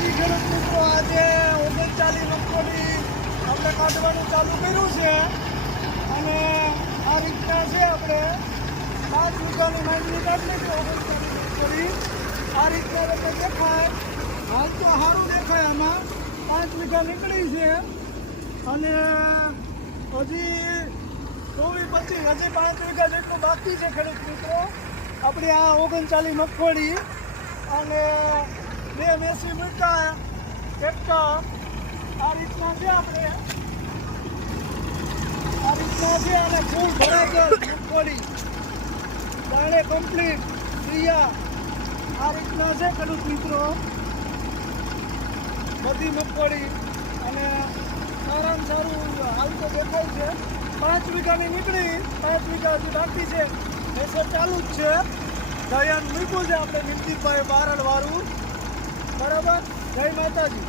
હાજી ખેડૂત મિત્રો, આજે 39 મગફળી આપણે કાઢવાનું ચાલુ કર્યું છે અને આ રીતના છે. આપણે 5 વીઘાની માંડવી કાઢી લીધી. 39 મગફળી આ રીતના તમને દેખાય. હાલ તો સારું દેખાય. આમાં 5 વીઘા નીકળી છે અને હજી 24-25 હજી 5 વીઘા જેટલું બાકી છે ખેડૂત મિત્રો. આપણી આ 39 મગફળી અને 2 મેસી મૂક્યા ટ્રેક્ટર આ રીતના છે. આપણે આ રીતના છે અને ફૂલ ભરાગર મગફળી દાણે કમ્પ્લીટ તૈયાર આ રીતના છે ખેડૂત મિત્રો. બધી મગફળી અને સારામાં સારું હાલ તો દેખાય છે. 5 વીઘાની નીકળી, 5 વીઘા હજી બાકી છે. એસો ચાલુ જ છે. દયાન મૂક્યું છે આપણે નિમજીતભાઈ બારડ વાળું. બરાબર. જય માતાજી.